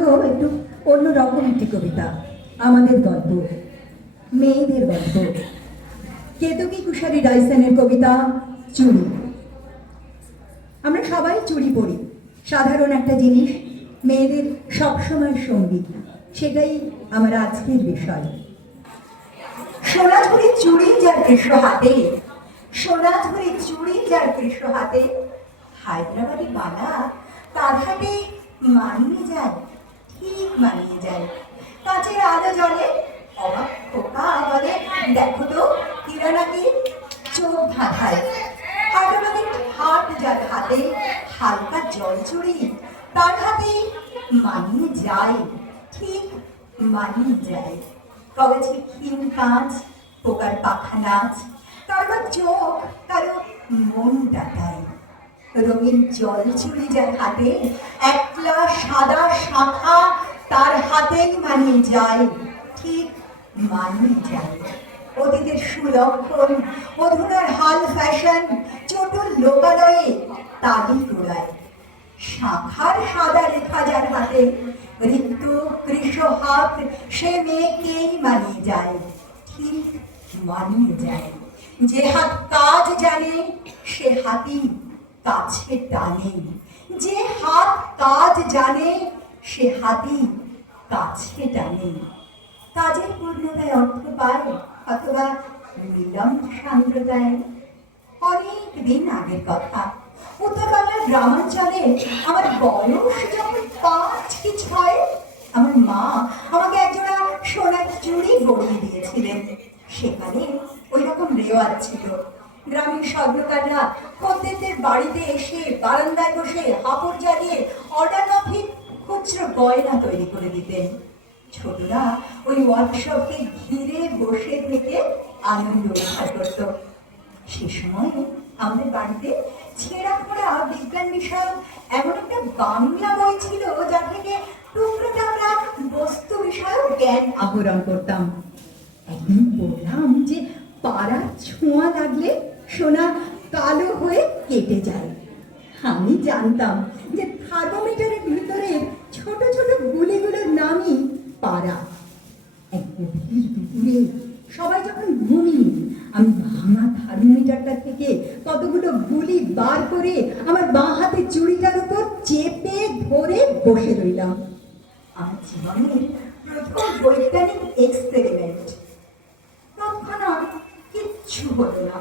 একটু অন্য রকম একটি কবিতা। আমাদের গল্প। মেয়েদের গল্প। কেতকী কুশারি ডাইসনের কবিতা চুড়ি আমরা সবাই চুড়ি পরি সাধারণ একটা জিনিস, মেয়েদের সবসময় সঙ্গী। সেটাই আমার আজকের বিষয়। সোনাঝুরি চুড়ি যার কৃষ্ণ হাতে সোনাঝুরি চুড়ি যার কৃষ্ণ হাতে। হায়দ্রাবাদি বালা, তার হাতে মানিয়ে যায় ঠিক মানিয়ে যায়। কাছের আলো জলে অবাক খোকা বলে, দেখো তো, কিরা নাকি চোখ ধাঁধায়। হায়দ্রাবাদের হাট যার হাতে, হালকা জল চুড়ি, তার হাতে মানিয়ে যায়, ঠিক মানিয়ে যায়। কবেছে ক্ষীণ কাঁচ, পোকার পাখা নাচ কারও চোখ কারও মন ডাকায় রঙিন জল চুরি যার হাতে একলা সাদা শাখা তার হাতেই মানিয়ে যায়। ঠিক মানিয়ে যায়। অতীতের সুলক্ষণ অধুনার হাল ফ্যাশন, চটুল লোকালয়ে তালি তোড়ায় শাখার সাদা রেখা যার হাতে রিক্ত কৃষ হাত, সে মেয়েকেই মানিয়ে যায়। ঠিক মানিয়ে যায়। যে হাত কাজ জানে, সে হাতি কাছে টানে। যে হাত কাজ জানে, সে হাতি কাছে টানে। কাজের পূর্ণতায় অর্থ পায় অথবা মিলন সান্দ্রতায়। অনেক দিন আগের কথা। উত্তর বাংলার গ্রামাঞ্চলে আমার বয়স যখন পাঁচ কি ছয়, আমার মা আমাকে একজোড়া সোনার চুড়ি গড়িয়ে দিয়েছিলেন। সেখানে ওই রকম রেওয়াজ ছিল। গ্রামের স্বর্ণকাররা খদ্দেরদের বাড়িতে এসে, বারান্দায় বসে হাঁপড় জ্বালিয়ে অর্ডার খুচরো গয়না তৈরি করে দিতেন। ছোটরা ওই ওয়ার্কশপকে ঘিরে বসে থেকে আনন্দ উদ্ধার করত। সে সময় আমাদের বাড়িতে ছেঁড়া খোড়া বিজ্ঞান বিষয়ক এমন একটা বাংলা বই ছিল যা থেকে টুকরো বস্তু বিষয়ক জ্ঞান আহরণ করতাম। একদিন পড়লাম যে পাড়া ছোঁয়া লাগলে সোনা কালো হয়ে কেটে যায়। আমি জানতাম যে থার্মোমিটারের ভিতরে ছোট ছোট গুলিগুলোর নামই পাড়া। এক সবাই যখন ঘুমিয়ে, আমি ভাঙা থার্মোমিটারটা থেকে কতগুলো গুলি বার করে আমার বাঁ হাতে চুড়িটার উপর চেপে ধরে বসে রইলাম। আমার প্রথম বৈজ্ঞানিক এক্সপেরিমেন্ট তৎক্ষণাৎ কিচ্ছু হলো না।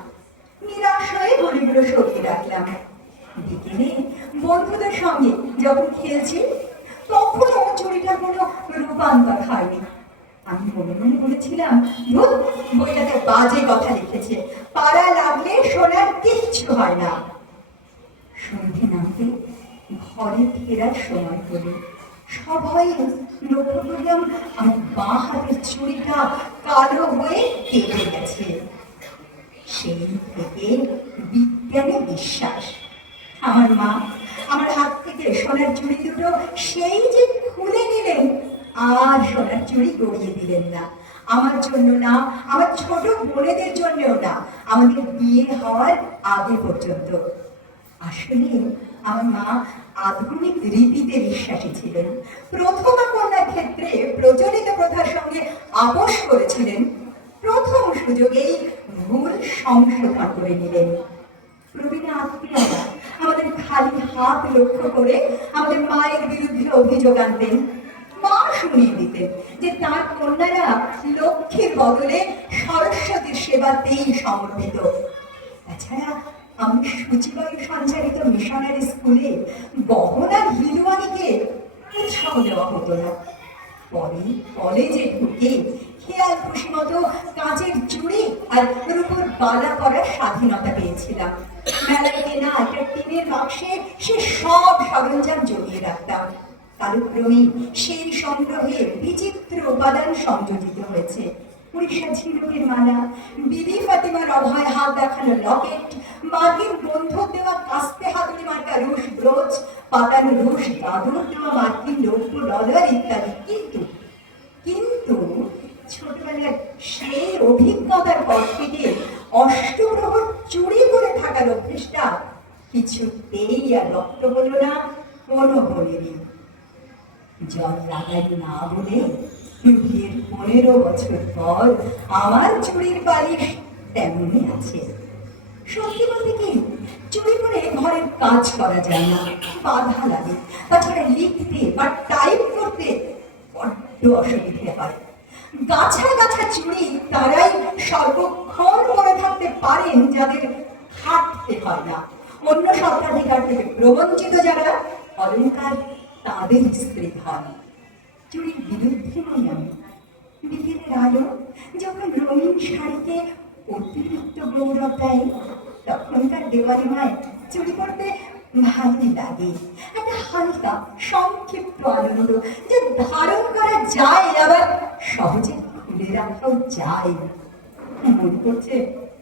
বন্ধুদের সঙ্গে যখন খেলছি তখনও চুরিটার কোনো রূপান্তর হয়নি। আমি মনে মনে বলেছিলাম ধুর, বইটাতে বাজে কথা লিখেছে। পাড়া লাগলে শোনার কিচ্ছু হয় না। সন্ধে নামতে ঘরে ফেরার সময় হলো। সবাই লক্ষ্য করলাম আমার বাঁ হাতের চুড়িটা কালো হয়ে কেটে গেছে। সেই থেকে বিজ্ঞানে বিশ্বাস। আমার মা আমার হাত থেকে সোনার চুড়ি দুটো, সেই যে খুলে নিলেন, আর সোনার চুড়ি গড়িয়ে দিলেন না। আমার জন্য না, আমার ছোট বোনেদের জন্যও না, আমাদের বিয়ে হওয়ার আগে পর্যন্ত। আসলে আমার মা আধুনিক রীতিতে বিশ্বাসী ছিলেন। প্রথমা কন্যার ক্ষেত্রে প্রচলিত প্রথার সঙ্গে আপোষ করেছিলেন। প্রথম সুযোগেই ভুল সংশোধন করে নিলেন। প্রবীণা আত্মীয়রা আমাদের খালি হাত লক্ষ্য করে আমাদের মায়ের বিরুদ্ধে অভিযোগ আনতেন মা শুনিয়ে দিতেন যে তার কন্যারা লক্ষ্যের বদলে সরস্বতীর সেবাতেই সমর্পিত। তাছাড়া আমি সূচিবায়ু সঞ্চালিত মিশনারি স্কুলে গহনার হিলুয়ানিকে উৎসাহ দেওয়া হতো না। পরে কলেজে ঢুকে খেয়াল খুশি মতো কাঁচের চুড়ি আর রূপোর বালা করার স্বাধীনতা পেয়েছিলাম। মেলায় কেনা টিনের বাক্সে সে সব সরঞ্জাম জমিয়ে রাখতাম। কালক্রমে সেই সংগ্রহে বিচিত্র উপাদান সংযোজিত হয়েছে। উড়িষ্যা ঝিনুকের মালা, বিবি ফাতিমার অভয় হাত দেখানো লকেট, মার্কিন বন্ধুক দেওয়া কাস্তে হাতুড়ি মার্কা রুশ ব্রোচ পাতানো রুশ দাদুর দেওয়া মার্কিন লৌহ ডলার ইত্যাদি। কিন্তু কিন্তু ছোটবেলার সেই অভিজ্ঞতার পর থেকে অষ্টপ্রহর চুরি করে থাকার অভ্যেসটা কিছুতেই আর রক্ত হলো না, কোনো বলেনি জল লাগাই না বলে বিয়ের পনেরো বছর পর আমার চুরির বালিশ তেমনই আছে। সত্যি বলতে কি, চুরি করে ঘরের কাজ করা যায় না, বাধা লাগে। তাছাড়া লিখতে বা টাইপ করতে বড্ড অসুবিধে হয়। গাছা গাছা চুরি তারাই সর্বক্ষণ মনে থাকতে পারেন যাদের হাঁটতে হয় না অন্য সত্রাধিকার থেকে প্রবঞ্চিত যারা, অলঙ্কার তাদের স্ত্রী হন চুরির বিরুদ্ধে নই আমি বিকেলের আলো যখন রঙিন শাড়িতে অতিরিক্ত গৌরব দেয়, তখনকার দেওয়ালিমায় চুরি করতে ভালোই লাগে। একটা হালকা, সংক্ষিপ্ত আনন্দ যে ধারণ করা যায়, আবার সহজে খুলে রাখাও যায়। মনে করছে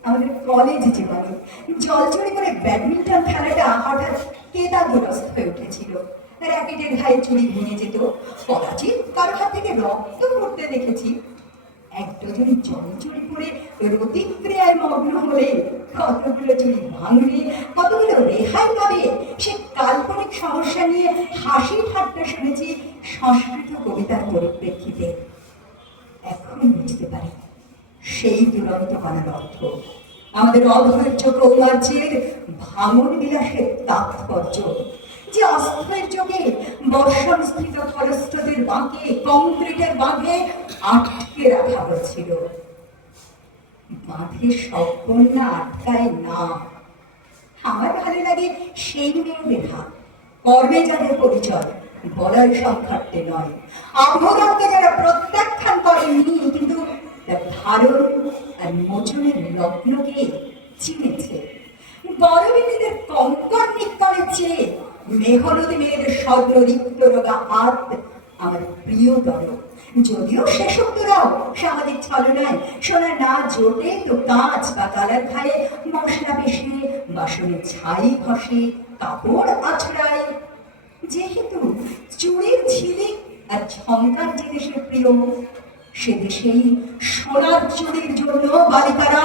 আমাদের কলেজ জীবনে জল চুরি করে ব্যাডমিন্টন খেলাটা হঠাৎ কেদাগ্রস্ত হয়ে উঠেছিল। র্যাকেটের ঘায়ে চুরি ভেঙে যেত কদাচিৎ কারও হাত থেকে রক্ত পড়তে দেখেছি। এক রতিক্রিয়ায় মগ্ন হলে কতগুলো ভাঙলে, কতগুলো রেহাই পাবে, সে কাল্পনিক সমস্যা নিয়ে হাসি ঠাট্টা শুনেছি সংস্কৃত কবিতার পরিপ্রেক্ষিতে। এখন বুঝতে পারি, সেই দুরন্ত করার অর্থ আমাদের অধৈর্য কৌমার্যের ভাঙন বিলাসের তাৎপর্য। যে অস্ত্রের যোগে বর্ষণ স্থিত খরস্রোতের বাঁকে, কংক্রিটের বাঁধে আটকে রাখা হয়েছিল। বাঁধে সব কন্যা আটকায় না। আমার ভালো লাগে সেই মেয়েদের হাত কর্মে যাদের পরিচয় বলার সংখ্যার্থে নয়। আভরণকে যারা প্রত্যাখ্যান করেননি কিন্তু ধারণ আর মোচনের লগ্নকে চিনেছে। গরবিনীদের কঙ্কর নিকটে চেয়ে মেঘনদী মেয়েদের সর্বরিক্ত রোগা হাত আমার প্রিয়তর যদিও শেষোক্তরাও সামাজিক ছলনায় সোনা না জোটে তো কাঁচ বা কালার খায়ে মশলা পেশে বাসনে ছাই ঘষে কাপড় আছড়ায়। যেহেতু চুরির ঝিলিক আর ঝঙ্কার যে দেশের প্রিয় সে দেশেই সোনার চুরির জন্য বালিকারা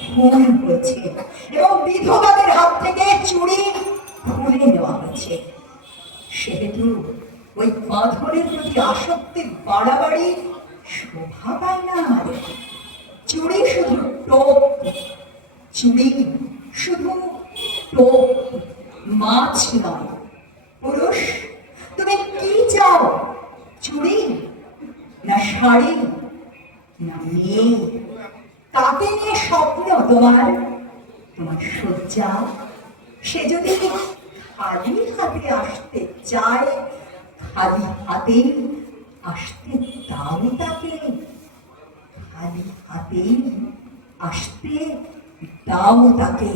খুন হয়েছে এবং বিধবাদের হাত থেকে চুরি খুলে নেওয়া হয়েছে। সেহেতু ওই প্রতি আসক্তি বাড়াবাড়ি শোভা পায় না চুরি শুধু টোপ, চুরি শুধু টোপ, মাছ নয়। পুরুষ, তুমি কি চাও? চুরি না। তাকে নিয়ে স্বপ্ন তোমার। তোমার শয্যা, সে যদি খালি হাতে আসতে চায়, খালি হাতেই আসতে দাও তাকে। খালি হাতেই আসতে দাও তাকে।